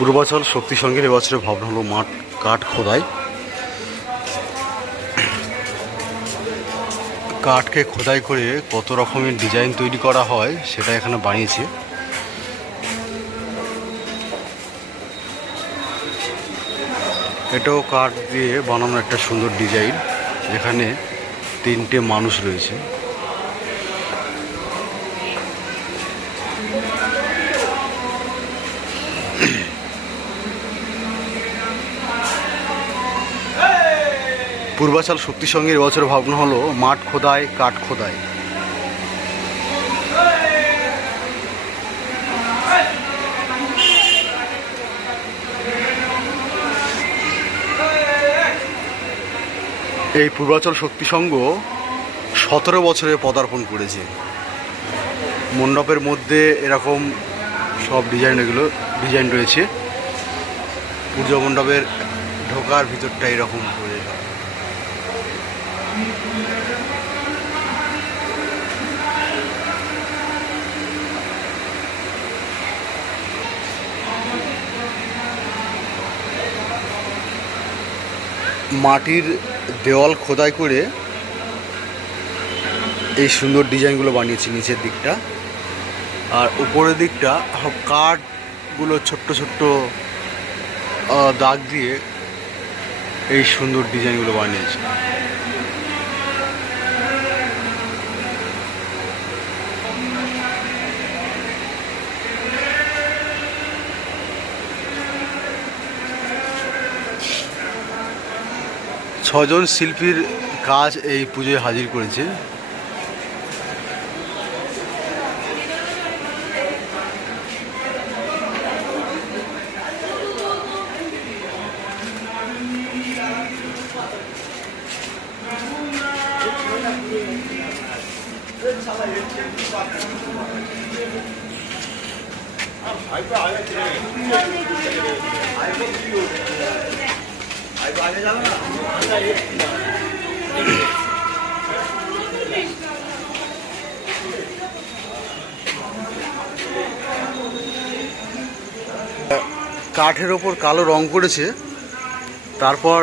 পূর্বাচল শক্তি সঙ্গের এবছরে ভাবনা হলো মাঠ কাঠ খোদাই। কাঠকে খোদাই করে কত রকমের ডিজাইন তৈরি করা হয় সেটা এখানে বানিয়েছে। এটাও কাঠ দিয়ে বানানো একটা সুন্দর ডিজাইন। যেখানে তিনটে মানুষ রয়েছে। পূর্বাচল শক্তি সঙ্গের এবছর ভাবনা হলো মাঠ খোদাই, কাঠ খোদাই। এই পূর্বাচল শক্তি সংঘ সতেরো বছরে পদার্পণ করেছে। মণ্ডপের মধ্যে এরকম সব ডিজাইন এগুলো, ডিজাইন রয়েছে। পূজা মণ্ডপের ঢোকার ভিতরটা এরকম করে মাটির দেওয়াল খোদাই করে এই সুন্দর ডিজাইনগুলো বানিয়েছি নিচের দিকটা। আর উপরের দিকটা কাঠগুলো ছোট্ট ছোট্ট দাগ দিয়ে এই সুন্দর ডিজাইনগুলো বানিয়েছি। ছজন শিল্পীর কাজ এই পুজোয় হাজির করেছে। কাঠের ওপর কালো রং করেছে, তারপর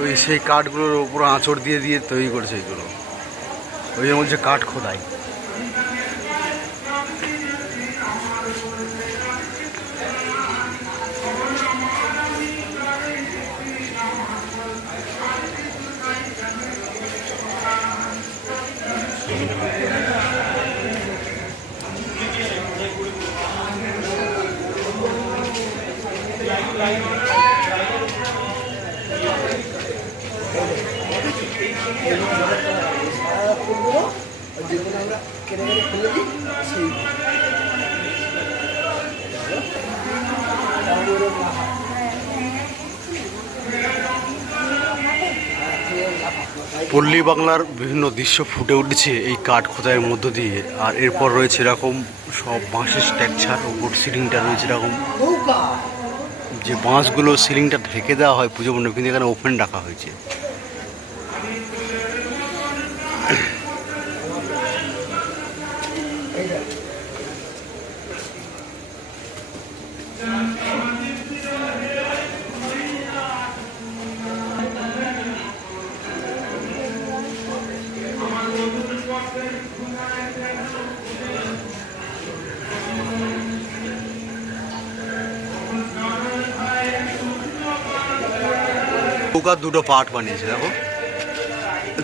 ওই সেই কাঠগুলোর ওপর আঁচড় দিয়ে দিয়ে তৈরি করেছে এগুলো। ওই বলছে কাঠ খোদাই। পল্লী বাংলার বিভিন্ন দৃশ্য ফুটে উঠেছে এই কাঠ খোদাইয়ের মধ্য দিয়ে। আর এরপর রয়েছে এরকম সব বাঁশের স্ট্রাকচার ওপর সিলিংটা রয়েছে এরকম। যে বাঁশগুলো সিলিংটা ঢেকে দেওয়া হয় পুজো মণ্ডপ কিন্তু এখানে ওপেন রাখা হয়েছে। নৌকার দুটো পার্ট বানিয়েছে, দেখো।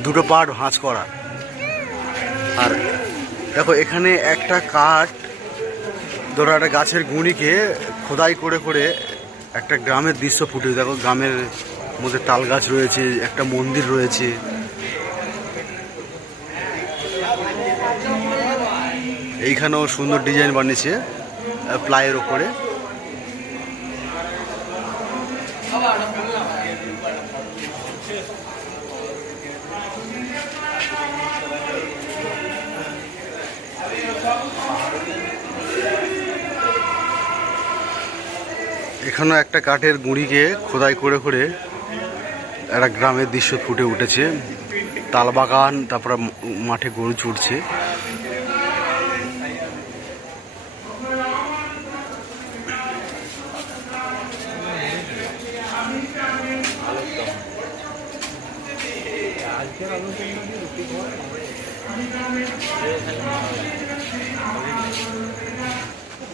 দুটো পার্ট ভাঁজ করা। আর দেখো, এখানে একটা কাঠ, ধরো একটা গাছের গুঁড়িকে খোদাই করে করে একটা গ্রামের দৃশ্য ফুটে দেখো, গ্রামের মধ্যে তাল গাছ রয়েছে, একটা মন্দির রয়েছে। এইখানেও সুন্দর ডিজাইন বানিয়েছে, প্লাইয়ের ওপরে। এখানে একটা কাঠের গুঁড়িকে খোদাই করে করে একটা গ্রামের দৃশ্য ফুটে উঠেছে। তাল বাগান, তারপরে মাঠে গরু চড়ছে।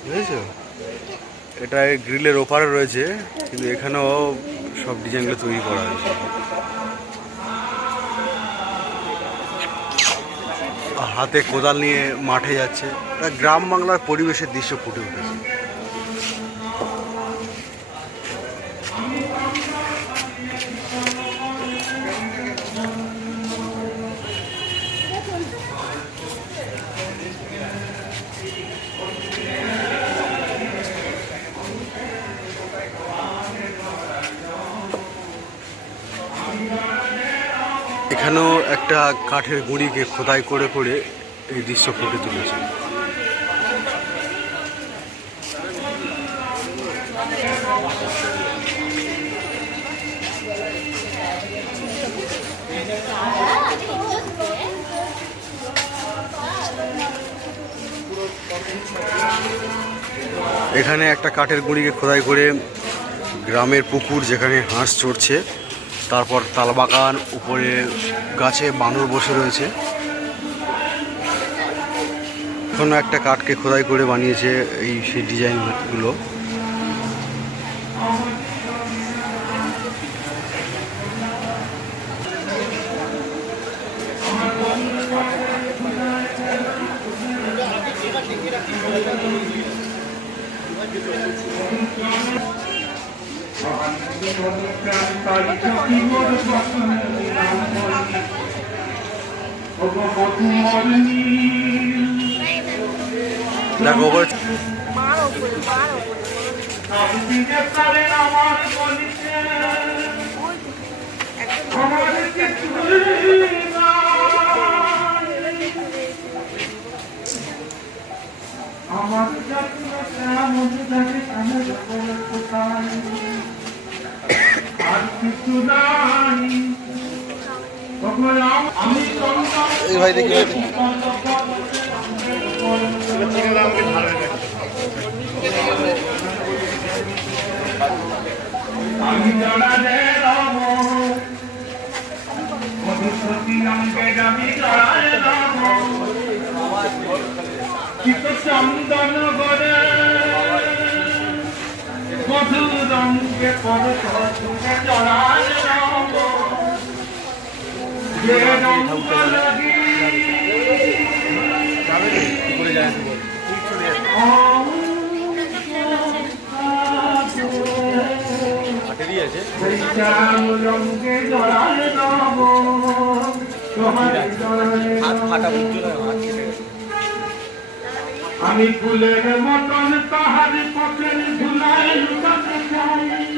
বুঝেছ এটা গ্রিলের ওপারে রয়েছে, কিন্তু এখানেও সব ডিজাইনগুলো তৈরি করা হয়েছে। হাতে কোদাল নিয়ে মাঠে যাচ্ছে। গ্রাম বাংলার পরিবেশের দৃশ্য ফুটে উঠেছে। এখানেও একটা কাঠের গুঁড়িকে খোদাই করে করে এই দৃশ্য ফুটে তুলেছে। এখানে একটা কাঠের গুঁড়িকে খোদাই করে গ্রামের পুকুর যেখানে হাঁস চড়ছে। তারপর তালবাগান, উপরে গাছে বানর বসে রয়েছে। কোনো একটা কাঠকে খোদাই করে বানিয়েছে এই সেই ডিজাইনগুলো দেখো ওপরে মার ওপরে আমার কেমন থাকে এই ভাই দেখি। আমি জড়ালে রব মধুসূতি আমি জড়ালে মধু রঙ্গে পরত তুলে জড়ালে যে রঙ্গ লাগি। শ্যাম রঙ্গে। জড়ালে রব তোমার জড়ালে রব। আমি ফুলের মতন তাহার পথের ধুলায় লুকাতে চাই।